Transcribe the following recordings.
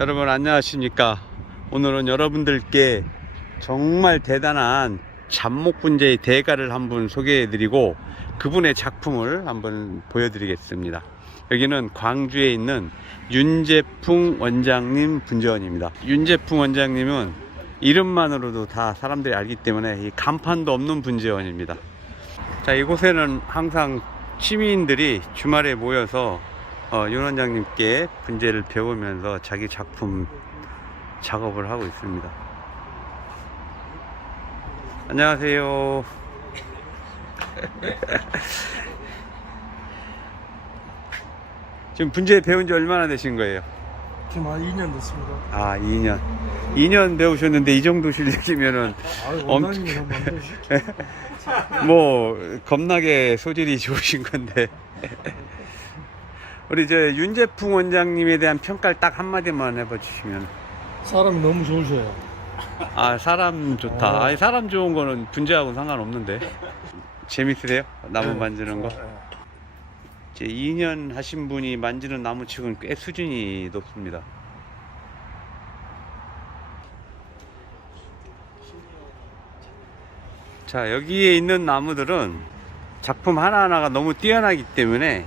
여러분 안녕하십니까? 오늘은 여러분들께 정말 대단한 잡목분재의 대가를 한번 소개해 드리고 그분의 작품을 한번 보여드리겠습니다. 여기는 광주에 있는 윤재풍 원장님 분재원입니다. 윤재풍 원장님은 이름만으로도 다 사람들이 알기 때문에 이 간판도 없는 분재원입니다. 자 이곳에는 항상 시민들이 주말에 모여서 어, 윤 원장님께 분재를 배우면서 자기 작품 작업을 하고 있습니다. 안녕하세요. 지금 분재 배운 지 얼마나 되신 거예요? 지금 한 2년 됐습니다. 아, 2년. 2년 배우셨는데 이 정도 실력이면은 아유, 엄- 원장님이 한번 만드시죠. 뭐 겁나게 소질이 좋으신 건데 우리 저 윤재풍 원장님에 대한 평가를 딱 한마디만 해봐 주시면 사람이 너무 좋으셔요. 아 사람 좋다 어. 아니 사람 좋은 거는 분재하고 상관없는데 재밌으세요? 나무 네. 만지는 거? 네. 이제 2년 하신 분이 만지는 나무 치고는 꽤 수준이 높습니다 자 여기에 있는 나무들은 작품 하나하나가 너무 뛰어나기 때문에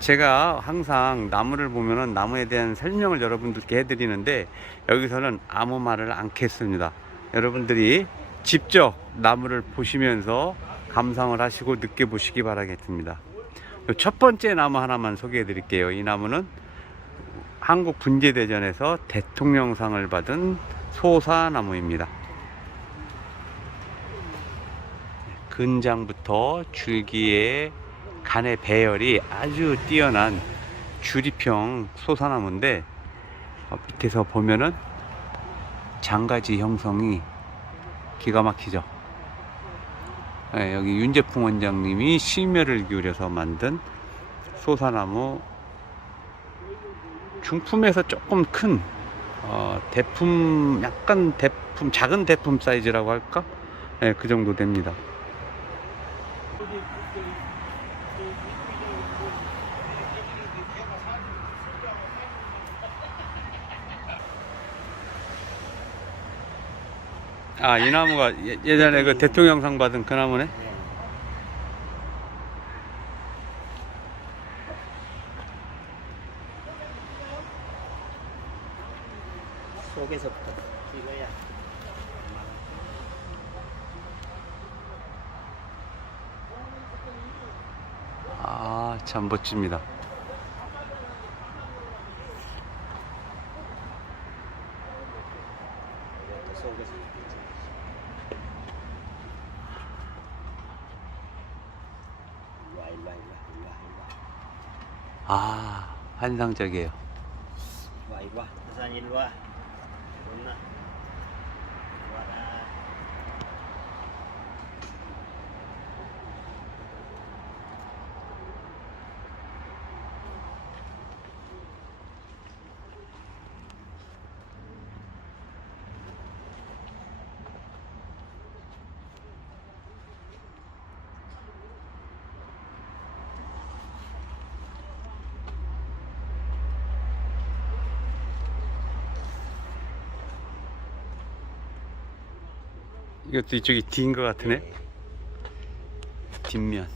제가 항상 나무를 보면은 나무에 대한 설명을 여러분들께 해드리는데 여기서는 아무 말을 않겠습니다. 여러분들이 직접 나무를 보시면서 감상을 하시고 느껴보시기 바라겠습니다. 첫 번째 나무 하나만 소개해 드릴게요. 이 나무는 한국 분재대전에서 대통령상을 받은 소사나무입니다. 근장부터 줄기의 간의 배열이 아주 뛰어난 주리평 소사나무인데 어, 밑에서 보면은 장가지 형성이 기가 막히죠. 네, 여기 윤재풍 원장님이 심혈을 기울여서 만든 소사나무 중품에서 조금 큰 어, 대품 약간 대품 작은 대품 사이즈라고 할까? 네, 그 정도 됩니다. 아, 이 나무가 예- 예전에 그 대통령상 받은 그 나무네? 속에서부터 이거야. 아, 참 멋집니다. 이것도 속에서부터. 일로 와, 일로 와, 일로 와, 일로 와, 일로 와. 아, 환상적이에요. 와, 일로 와. 하산 일로 와. 온나. 일로 와라. 이것도 이쪽이 D인 것 같으네? 뒷면.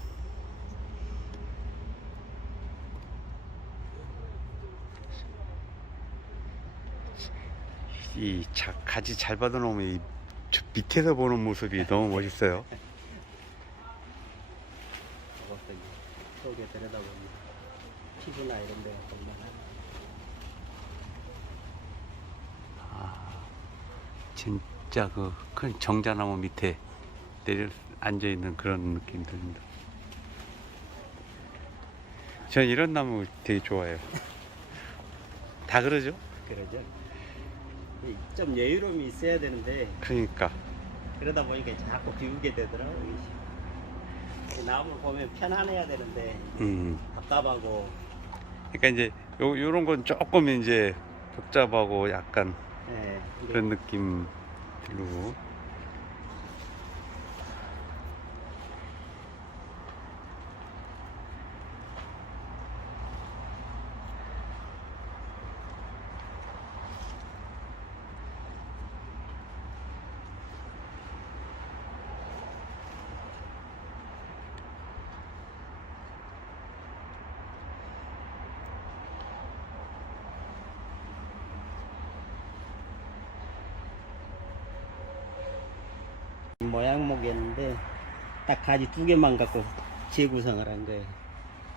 이 자, 가지 잘 받아놓으면 이, 저 밑에서 보는 모습이 너무 멋있어요. 저것도 이제 속에 들여다보면 피부나 이런 데가 보면 진짜 그 큰 정자나무 밑에 내려 앉아 있는 그런 느낌이 듭니다. 전 이런 나무 되게 좋아해요. 다 그러죠? 그러죠. 이좀 여유로움이 있어야 되는데 그러니까 그러다 보니까 자꾸 비우게 되더라고요. 이 나무를 보면 편안해야 되는데 음. 답답하고 그러니까 이제 요 요런 건 조금 이제 복잡하고 약간 예, 이게 그런 느낌 路 모양목이었는데 딱 가지 두 개만 갖고 재구성을 한 거예요.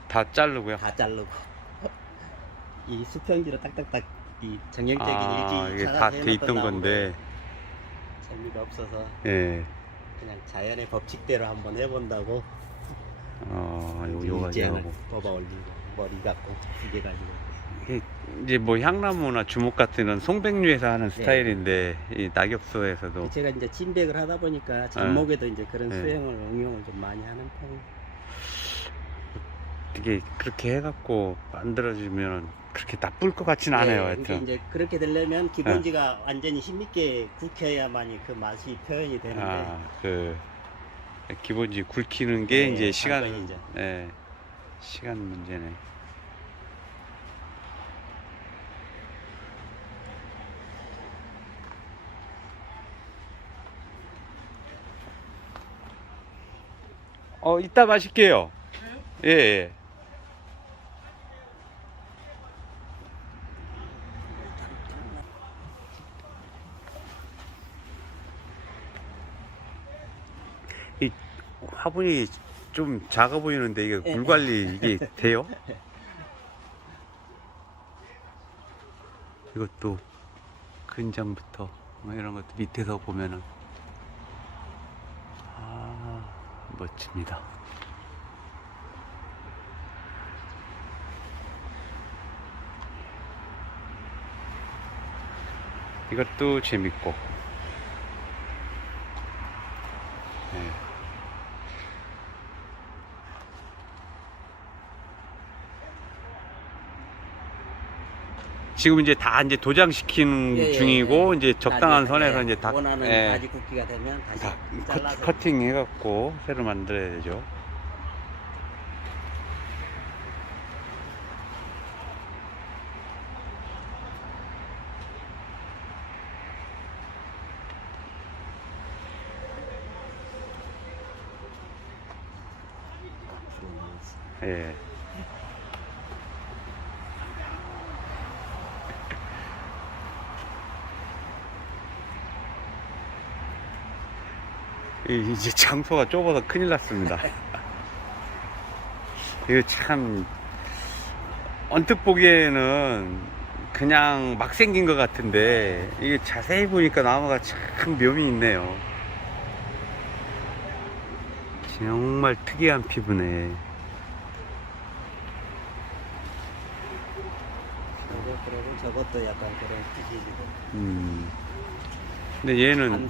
다 자르고요. 다 자르고 이 수평지로 딱딱딱 이 정형적인 아, 일기 이게 다 돼 있던 건데, 재미가 없어서 예. 그냥 자연의 법칙대로 한번 해본다고 어, 요, 요 일쟁을 가지고. 뽑아 올리고 머리 갖고 두개 가지고 이게 이제 뭐 향나무나 주목 같은 건 송백류에서 하는 네. 스타일인데, 이 낙엽소에서도. 제가 이제 진백을 하다 보니까 잡목에도 이제 그런 네. 수행을 응용을 좀 많이 하는 편이에요. 되게 그렇게 해갖고 만들어지면 그렇게 나쁠 것 같진 않아요, 네, 하여튼. 네. 이제 그렇게 되려면 기본지가 완전히 힘있게 굵혀야만이 그 맛이 표현이 되는데 아, 그 기본지 굵히는 게 네, 이제 시간, 관건이죠. 예, 시간 문제네. 어, 이따 마실게요. 예, 예. 이 화분이 좀 작아 보이는데 이게 네. 물 관리 이게 돼요? 이것도 근장부터 뭐 이런 것도 밑에서 보면은 아 멋집니다. 이것도 재밌고 지금 이제 다 이제 도장시키는 예, 예, 중이고 이제 적당한 선에서 예, 이제 다 원하는 예, 가지 굵기가 되면 다시 다 잘라서 컷, 커팅 해갖고 새로 만들어야 되죠. 예. 이- 이제 장소가 좁아서 큰일 났습니다. 이거 참 언뜻 보기에는 그냥 막 생긴 것 같은데 이게 자세히 보니까 나무가 참 묘미 있네요. 정말 특이한 피부네. 저것도 약간 그런 피지고 음. 근데 얘는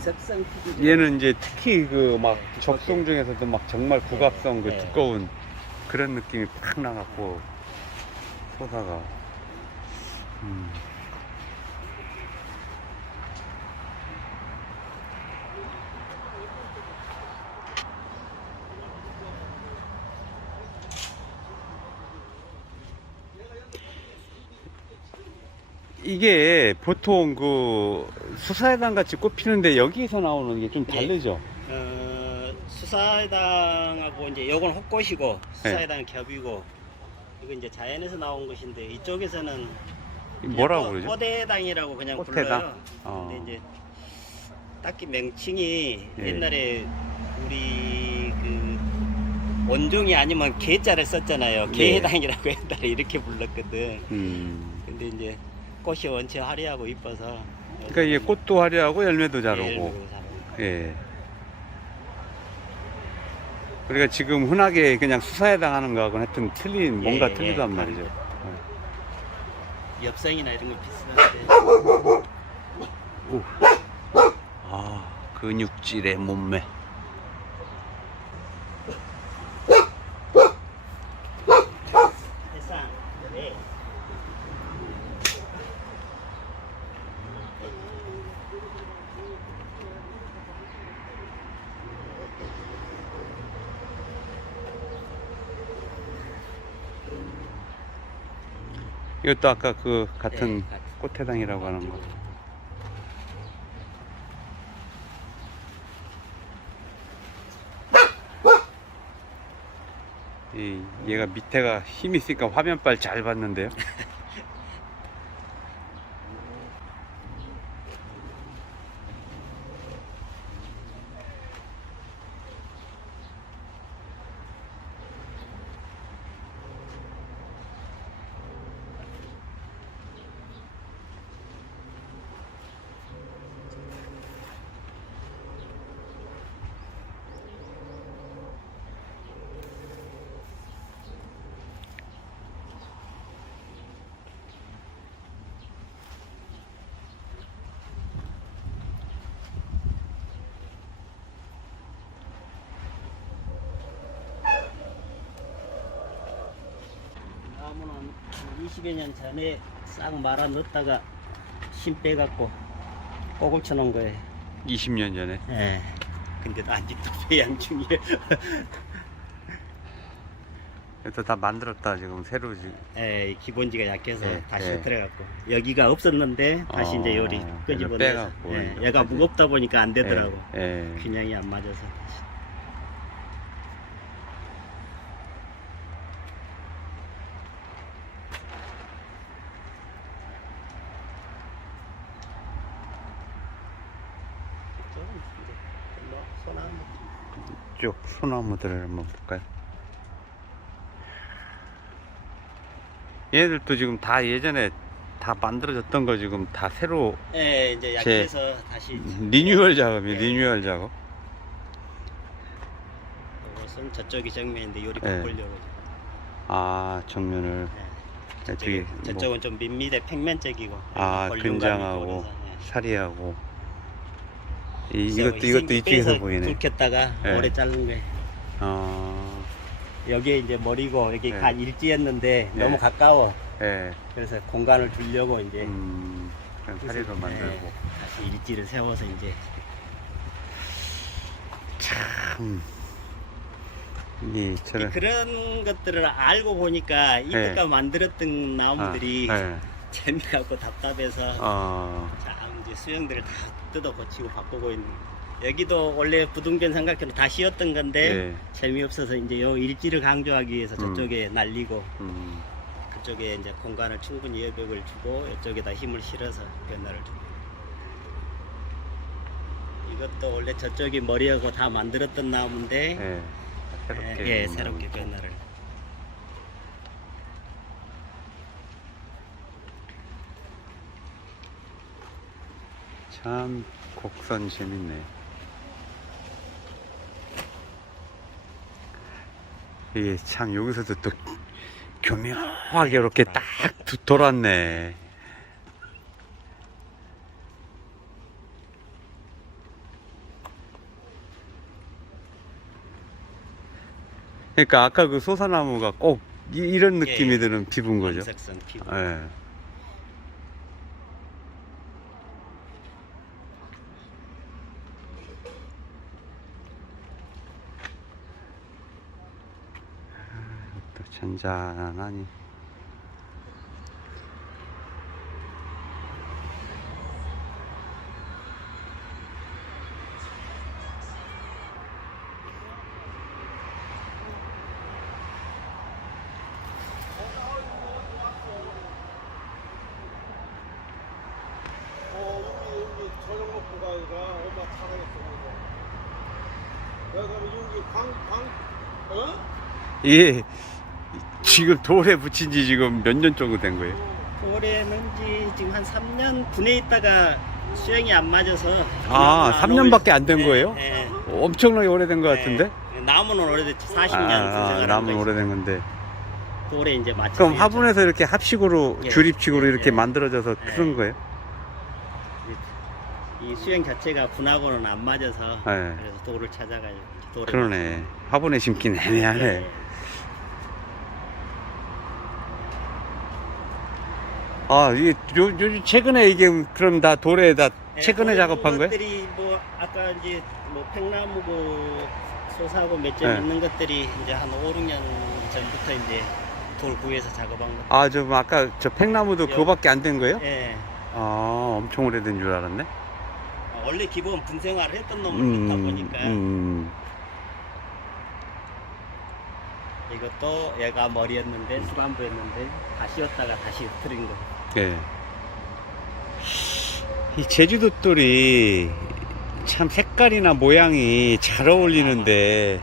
얘는 이제 특히 그 막 네, 적송 중에서도 막 정말 국압성 그 네. 두꺼운 그런 느낌이 팍 나갖고 소사가 음. 이게 보통 그 수사회당 같이 꼽히는데 여기서 나오는 게좀 예. 다르죠? 어, 수사해당하고 이제 요건 헛꽃이고 수사해당 겹이고 이거 이제 자연에서 나온 것인데 이쪽에서는 뭐라고 꽃- 그러죠? 꽃해당이라고 그냥 꽃해당? 불러요. 어. 근데 이제 딱히 명칭이 예. 옛날에 우리 그 원종이 아니면 개자를 썼잖아요. 예. 개해당이라고 옛날에 이렇게 불렀거든. 음. 근데 이제 꽃이 원체 화려하고 이뻐서 그러니까 이게 꽃도 화려하고 열매도 잘 예, 오고. 잘 오고. 예. 우리가 지금 흔하게 그냥 수사에 당하는 거하고는 하여튼 틀린, 뭔가 예, 틀리단 예. 말이죠. 엽성이나 이런 거 비슷한데 오. 아, 근육질의 몸매. 해상 네. 이것도 아까 그 같은 네, 같은. 꽃해당이라고 하는 거. 이 얘가 밑에가 힘이 있으니까 화면빨 잘 봤는데요. 20여 년 전에 싹 말아 넣었다가 심 빼갖고 꼬골 쳐 놓은 거예요. 20년 전에. 예. 근데 아직도 배양 중이에요. 또 다 만들었다 지금 새로 지금. 예, 기본지가 약해서 예, 다시 예. 들어갔고 여기가 없었는데 다시 이제 요리 어, 끄집어내서 빼갖고 예, 얘가. 무겁다 보니까 안 되더라고. 예. 예. 균형이 안 맞아서 다시. 이쪽은 이제 뭐 소나무 쭉 소나무들을 한번 볼까요? 얘들도 지금 다 예전에 다 만들어졌던 거 지금 다 새로 예, 이제 제- 약해서 다시 리뉴얼 작업이에요. 예. 리뉴얼 작업. 이것은 저쪽이 정면인데 요리 예. 바꾸려고 아 정면을 예. 저기 저쪽이, 뭐- 저쪽은 좀 밋밋해 평면적이고 아 근장하고 예. 사리하고 이, 이것도 이 이것도 이쪽에서 보이네. 굵혔다가 예. 오래 자른 거예요. 어, 여기에 이제 머리고 여기 예. 간 일지였는데 예. 너무 가까워. 예, 그래서 공간을 주려고 이제 음, 그냥 사리로 그래서, 만들고 예, 다시 일지를 세워서 이제 참 이게 저런 그런 것들을 알고 보니까 이때까지 만들었던 나무들이 아, 예. 재미가 없고 답답해서 어, 자 이제 수영들을 다 뜯어 고치고 바꾸고 있는. 여기도 원래 부둥변 삼각형으로 다 씌웠던 건데 예, 재미없어서 이제 요 일지를 강조하기 위해서 음. 저쪽에 날리고 음, 그쪽에 이제 공간을 충분히 여백을 주고 이쪽에다 힘을 실어서 변화를 주고 이것도 원래 저쪽이 머리하고 다 만들었던 나무인데 예, 새롭게, 예, 예, 새롭게. 변화를 참 곡선 재밌네. 이게 참 여기서도 또 교묘하게 이렇게 딱 두- 돌았네. 그러니까 아까 그 소사나무가 꼭 이, 런 느낌이 예. 드는 피부인 거죠. 예. 또 잔잔하니. 어, 어? 예. 지금 돌에 붙인 지 지금 몇 년 정도 된 거예요? 올해는지 지금 한 3년 군에 있다가 수영이 안 맞아서 아, 안 3년밖에 오래- 안된 예, 거예요? 예. 엄청나게 오래된 것 같은데? 예. 나무는 오래됐지 40년 아, 남은 오래된 건데. 올해 이제 맞춰 그럼 화분에서 이렇게 합식으로 예. 주립식으로 예, 이렇게 예. 만들어져서 예. 그런 거예요? 이 수영 자체가 분하고는 안 맞아서 예. 그래서 돌을 찾아가지고 돌에 그러네. 화분에 심긴 애매하네. 예. 아, 이게 요, 요, 최근에 이게 그럼 다 돌에다 예, 최근에 작업한 거예요? 것들이 뭐 아까 이제 뭐 팽나무고 소사고 몇점 예. 있는 것들이 이제 한 5, 6년 전부터 이제 돌 구해서 작업한 거. 아, 저뭐 아까 저 팽나무도 요- 그거밖에 안 된 거예요? 예. 아, 엄청 오래된 줄 알았네. 아, 원래 기본 분생화를 했던 놈을 음, 넣다 보니까 음, 이것도 얘가 머리였는데 수반부였는데 다 씌웠다가 다시 틀린 거. 예. 이 제주도 돌이 참 색깔이나 모양이 잘 어울리는데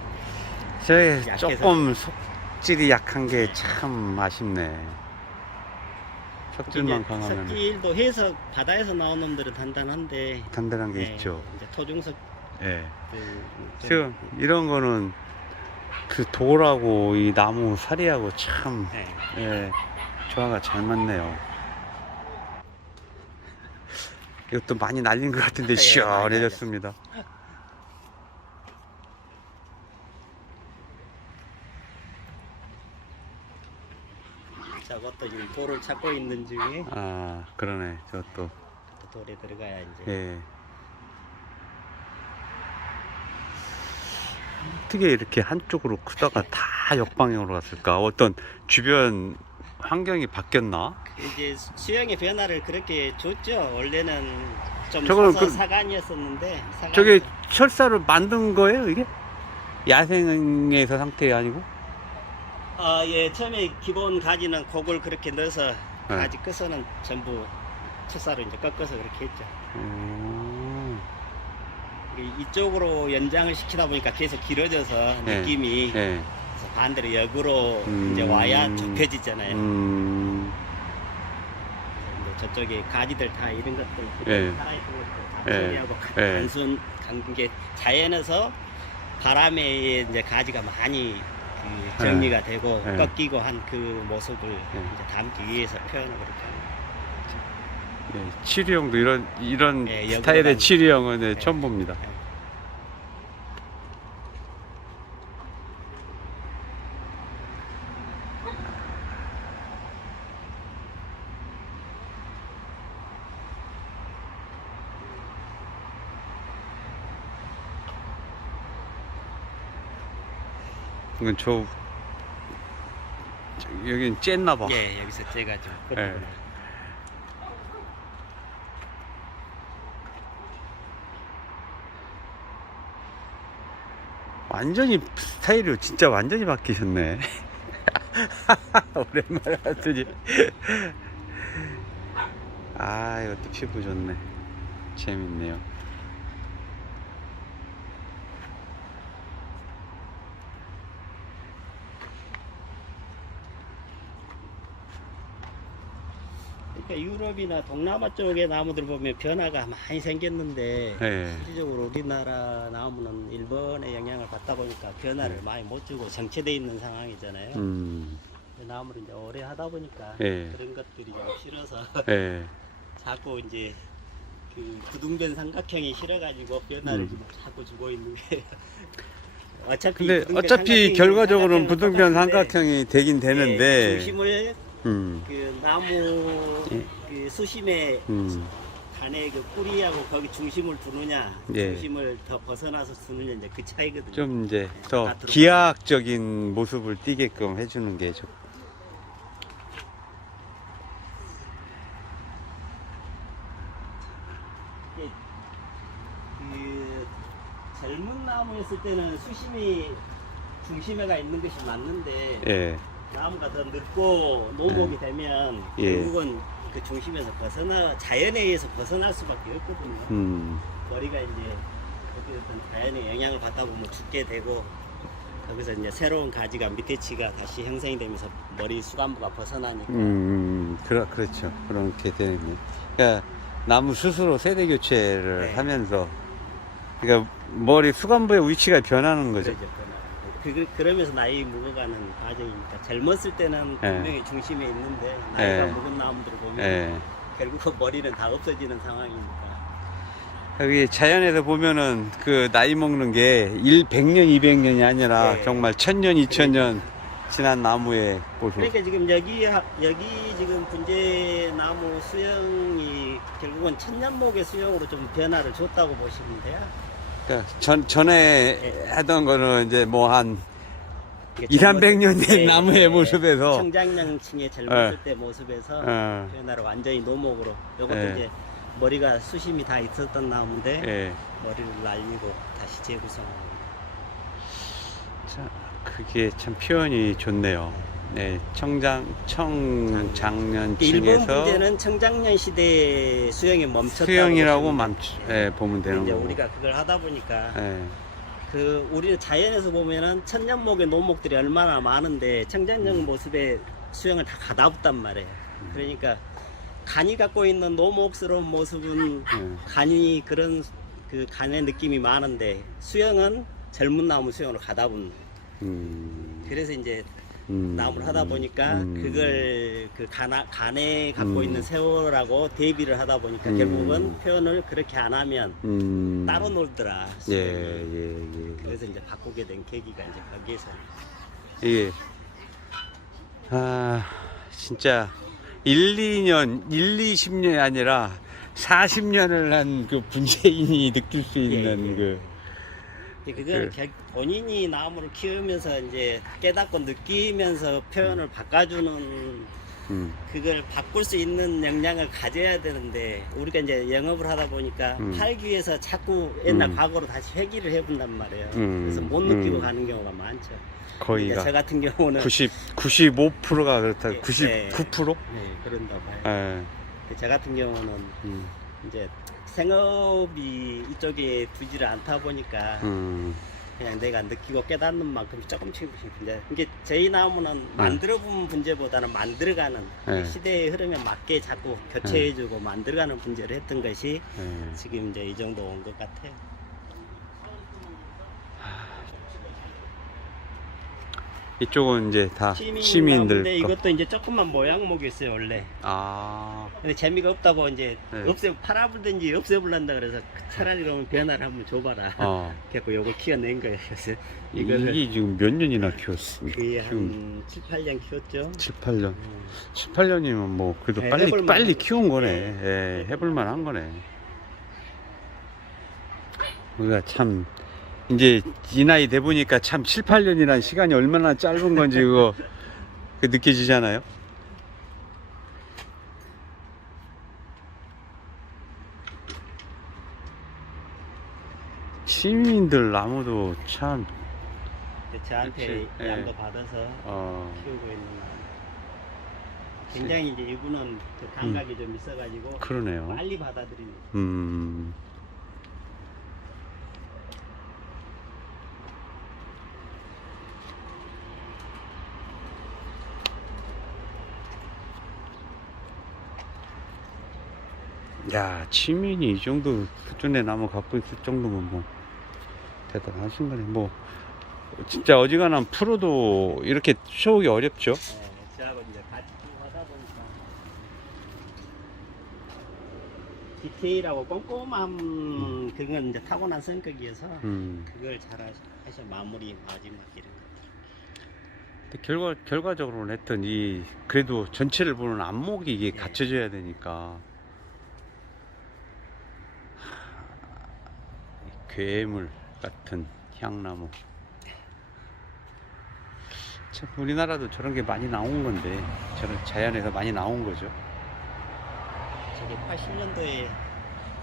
저 약해서. 조금 속질이 약한 게 참 아쉽네. 속질만 강하면 석질도 해서 바다에서 나온 놈들은 단단한데 단단한 게 예, 있죠. 이제 토중석 예. 그 지금 이런 거는 그 돌하고 이 나무 사리하고 참 예. 예, 조화가 잘 맞네요. 이것도 많이 날린 것 같은데 예, 시원해졌습니다. 저것도 또 지금 돌을 찾고 있는 중에 아 그러네. 저것도 또 돌에 들어가야 이제. 예. 어떻게 이렇게 한쪽으로 크다가 다 역방향으로 갔을까? 어떤 주변 환경이 바뀌었나 이제 수영의 변화를 그렇게 줬죠. 원래는 좀 저거는 서서 그- 사간이었었는데 사간에서- 저게 철사를 만든 거예요 이게 야생에서 상태 아니고 아, 예, 처음에 기본 가지는 곡을 그렇게 넣어서 네. 가지 끝서는 전부 투사로 이제 꺾어서 그렇게 했죠. 음, 이- 이쪽으로 연장을 시키다 보니까 계속 길어져서 네. 느낌이 예. 반대로 역으로 음. 이제 와야 좁혀지잖아요. 음, 이제 저쪽에 가지들 다 이런 것들 예. 살아있는 것들 다 예. 처리하고 예. 단순 간게 자연에서 바람에 의해 이제 가지가 많이 그 정리가 되고 예. 꺾이고 한 그 모습을 예. 이제 담기 위해서 표현을 그렇게 하는 거죠. 예, 치리형도 이런 이런 예, 스타일의 치리형은 예, 예. 처음 봅니다. 예. 저, 저 여긴 쨌나 봐. 예, 여기서 째가지고 예. 완전히 스타일이 진짜 완전히 바뀌셨네. 오랜만에 봤더니. 아, 이것도 피부 좋네. 재밌네요. 그러니까 유럽이나 동남아 쪽의 나무들 보면 변화가 많이 생겼는데 예. 실질적으로 우리나라 나무는 일본의 영향을 받다 보니까 변화를 네. 많이 못 주고 정체돼 있는 상황이잖아요. 음, 그 나무를 이제 오래 하다 보니까 예. 그런 것들이 좀 싫어서 예. 자꾸 이제 그 구둥된 삼각형이 싫어가지고 변화를 음. 좀 자꾸 주고 있는 게 어차피 근데 어차피 삼각형이 결과적으로는 부등변 똑같은데 삼각형이 되긴 예, 되는데, 중심을 음, 그 나무 예. 그 수심에 음, 간에 그 뿌리하고 거기 중심을 두느냐 예. 중심을 더 벗어나서 두느냐 이제 그 차이거든요. 좀 이제 더다 들어가. 기하학적인 모습을 띠게끔 해주는 게 좋. 이게 그 젊은 나무였을 때는 수심이 중심에가 있는 것이 맞는데 예, 나무가 더 늙고 노목이 되면 예. 결국은 그 중심에서 벗어나 자연에 의해서 벗어날 수밖에 없거든요. 음, 머리가 이제 거기 어떤 자연의 영향을 받다 보면 죽게 되고 거기서 이제 새로운 가지가 밑에 치가 다시 형성이 되면서 머리 수간부가 벗어나니까 음, 그렇, 그렇죠. 그렇게 되는 게. 그러니까 나무 스스로 세대 교체를 네. 하면서, 그러니까 머리 수간부의 위치가 변하는 거죠. 그러죠. 그, 그러면서 나이 먹어가는 과정이니까 젊었을 때는 예. 분명히 중심에 있는데 나이가 예. 먹은 나무들을 보면 예. 결국 머리는 다 없어지는 상황이니까 여기 자연에서 보면은 그 나이 먹는 게 1, 100년, 200년이 아니라 네. 정말 1000년, 2000년 지난 나무의 모습. 그러니까 지금 여기 하- 여기 지금 분재 나무 수영이 결국은 천년목의 수영으로 좀 변화를 줬다고 보시면 돼요. 그러니까 전, 전에 예. 하던 거는 이제 뭐 한 이게 2, 300년 된 네, 나무의 네, 모습에서 청장년층의 젊었을 예. 때 모습에서 어, 변화를 완전히 노목으로 이것도 예. 이제 머리가 수심이 다 있었던 나무인데 예. 머리를 날리고 다시 재구성하고 자, 그게 참 표현이 좋네요. 네, 청장, 일본 청장년층에서 분재는 청장년 시대에 수영이 멈췄다고 수영이라고 돼요. 예, 보면 되는 이제 거고. 우리가 그걸 하다 보니까 예, 그 우리는 자연에서 보면은 천년목의 노목들이 얼마나 많은데 청장년 음. 모습에 수영을 다 가다붙단 말이에요. 그러니까 간이 갖고 있는 노목스러운 모습은 예. 간이 그런 그 간의 느낌이 많은데 수영은 젊은 나무 수영으로 가다붙는. 음, 그래서 이제 음, 나무를 하다 보니까 음, 그걸 그 간아, 간에 갖고 음. 있는 세월하고 대비를 하다 보니까 음. 결국은 표현을 그렇게 안 하면 음, 따로 놀더라. 예, 수영이. 예, 예. 그래서 이제 바꾸게 된 계기가 이제 거기에서 이게 아 진짜 1, 2년, 1, 20년이 아니라 40년을 한 그 분재인이 느낄 수 있는 예, 예. 그 그건 그- 겨- 본인이 나무를 키우면서 이제 깨닫고 느끼면서 표현을 바꿔주는 음, 그걸 바꿀 수 있는 역량을 가져야 되는데 우리가 이제 영업을 하다 보니까 음. 팔기 위해서 자꾸 옛날 음. 과거로 다시 회귀를 해본단 말이에요. 음. 그래서 못 느끼고 음. 가는 경우가 많죠. 거의가 그러니까 저 같은 경우는 90, 95%가 그렇다. 예, 99%? 네, 그런다 봐요. 예. 저 같은 경우는 음, 이제 생업이 이쪽에 두지를 않다 보니까 음, 그냥 내가 느끼고 깨닫는 만큼 조금씩 이제 이게 저희 나무는 만들어 본 분재보다는 만들어가는 네. 시대의 흐름에 맞게 자꾸 교체해주고 만들어가는 분재를 했던 것이 예. 지금 이제 이 정도 온 것 같아요. 이쪽은 이제 다 시민들 거. 이것도 이제 조금만 모양목이 있어요 원래. 아, 근데 재미가 없다고 이제 네. 없애 팔아불든지 없애불란다 그래서 차라리 그러면 변화를 한번 줘봐라. 어. 그래서 요거 키워낸 거예요. 그래서 이거를 이게 지금 몇 년이나 키웠습니까? 거의 한 7, 8년 키웠죠. 7, 8년. 음. 7, 8년이면 뭐 그래도 네, 빨리 빨리 키운 거네. 네. 예, 해볼 만 한 거네. 우리가 참 이제 이 나이 돼 보니까 참 7, 8년이라는 시간이 얼마나 짧은 건지 그거 그 느껴지잖아요. 시민들 나무도 참 저한테 그치, 예. 양도 받아서 어, 키우고 있는 거. 굉장히 이제 이분은 그 감각이 좀 있어가지고 그러네요. 빨리 받아들이는. 음. 야, 치민이 이 정도 수준의 나무 갖고 있을 정도면 뭐 대단하신 거네. 뭐 진짜 어지간한 프로도 이렇게 쇼기 어렵죠. 예, 저하고 이제 같이 하다 보니까 디테일하고 꼼꼼함 그건 이제 타고난 성격이어서 음. 그걸 잘 하셔 마무리 마지막 이런 거. 근데 결과 결과적으로는 했던 이 그래도 전체를 보는 안목이 이게 네. 갖춰져야 되니까 하, 이 괴물 같은 향나무. 참 우리나라도 저런 게 많이 나온 건데 저런 자연에서 많이 나온 거죠. 저게 80년도에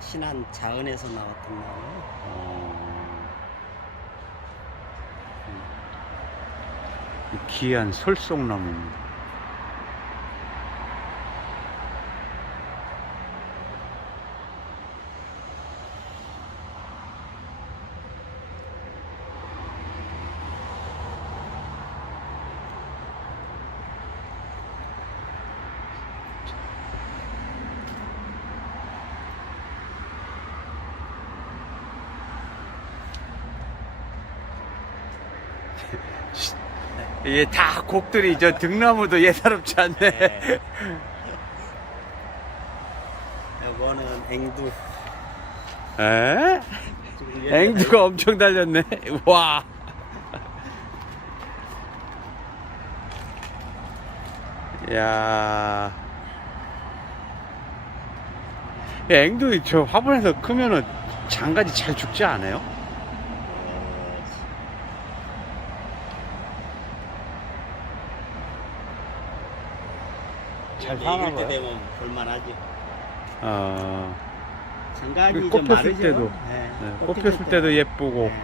신안 자은에서 나왔던 나무. 어, 귀한 솔송나무입니다. 이게 다 곡들이 저 등나무도 예사롭지 않네. 네. 요거는 앵두. 에? 지금 앵두가 엄청 달렸네. 와. 야. 야, 앵두 저 화분에서 크면은 장가지 잘 죽지 않아요? 어, 잘 사나 익을 때 봐요. 되면 볼만하지. 어. 장관이 그좀 꽃폈을 마르죠. 때도, 네, 네, 꽃 꽃폈을 때도 예쁘고 네.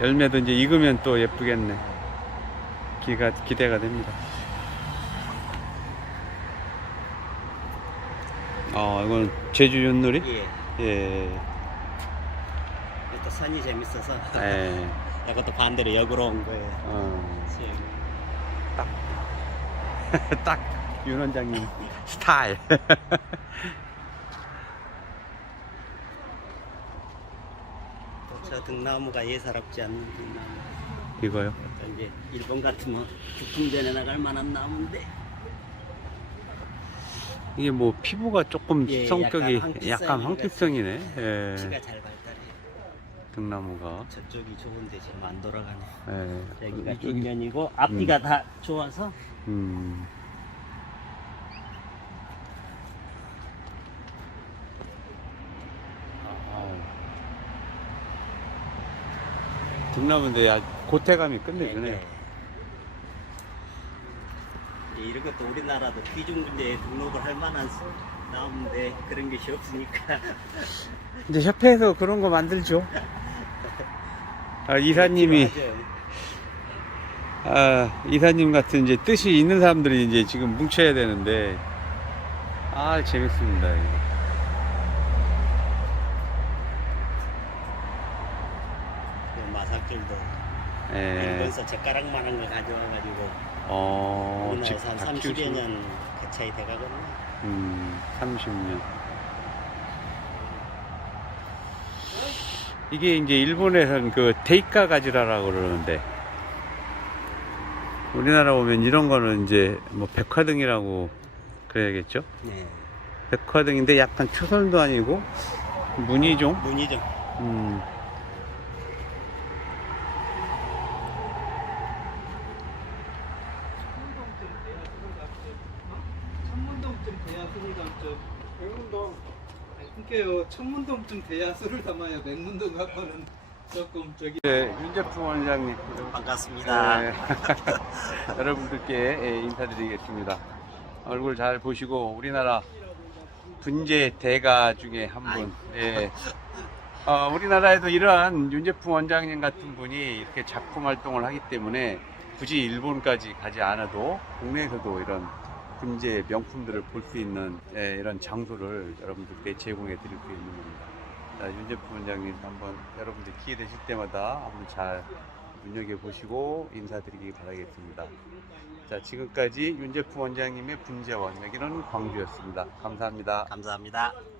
열매도 이제 익으면 또 예쁘겠네. 기가 기대가 됩니다. 아, 이건 제주 윷놀이? 예. 예. 이것도 선이 재밌어서 예. 이것도 반대로 역으로 온 거예요. 어, 수영이. 딱 윤 원장님 스타일. 또저 등나무가 예사롭지 않는 등나무. 이거요. 또 이제 일본 같으면 부품전에 나갈 만한 나무인데 이게 뭐 피부가 조금 예, 성격이 약간 약간 황토성이네. 피가 예. 잘 발달해. 등나무가. 저쪽이 좋은데 지금 안 돌아가네. 예. 여기가 뒷면이고 앞뒤가 다 좋아서 음. 등나무인데 야 고태감이 끝내주네. 네. 이런 것도 우리나라도 귀중군대에 등록을 할 만한 수- 나무인데 그런 것이 없으니까 이제 협회에서 그런 거 만들죠. 아, 이사님이 필요하죠. 아, 이사님 같은 이제 뜻이 있는 사람들이 이제 지금 뭉쳐야 되는데 아 재밌습니다. 이거. 그 마삭줄도 예. 일본서 젓가락만한 거 가져와가지고 어, 우리나라에서 한 박주신. 30여 년 가차이 돼가거든요. 음, 30년. 이게 이제 일본에서는 그 데이카 가지라라고 그러는데 우리나라 오면 이런 거는 이제 뭐 백화등이라고 그래야겠죠? 네. 백화등인데 약간 초선도 아니고 무늬 좀 문이 좀 음, 술을 담죠. 백문동. 그러니까요. 천문동쯤 돼야 술을 담아요. 백문동 갖고는 조금 저기. 네, 윤재풍 원장님 반갑습니다. 네. 여러분들께 예, 인사드리겠습니다. 얼굴 잘 보시고 우리나라 분재 대가 중에 한 분. 예. 어, 우리나라에도 이러한 윤재풍 원장님 같은 분이 이렇게 작품 활동을 하기 때문에 굳이 일본까지 가지 않아도 국내에서도 이런 분재 명품들을 볼 수 있는 예, 이런 장소를 여러분들께 제공해 드릴 수 있는 겁니다. 자, 윤재풍 원장님 한번 여러분들 기회 되실 때마다 한번 잘 눈여겨 보시고 인사드리기 바라겠습니다. 자, 지금까지 윤재풍 원장님의 분재원, 여기는 광주였습니다. 감사합니다. 감사합니다.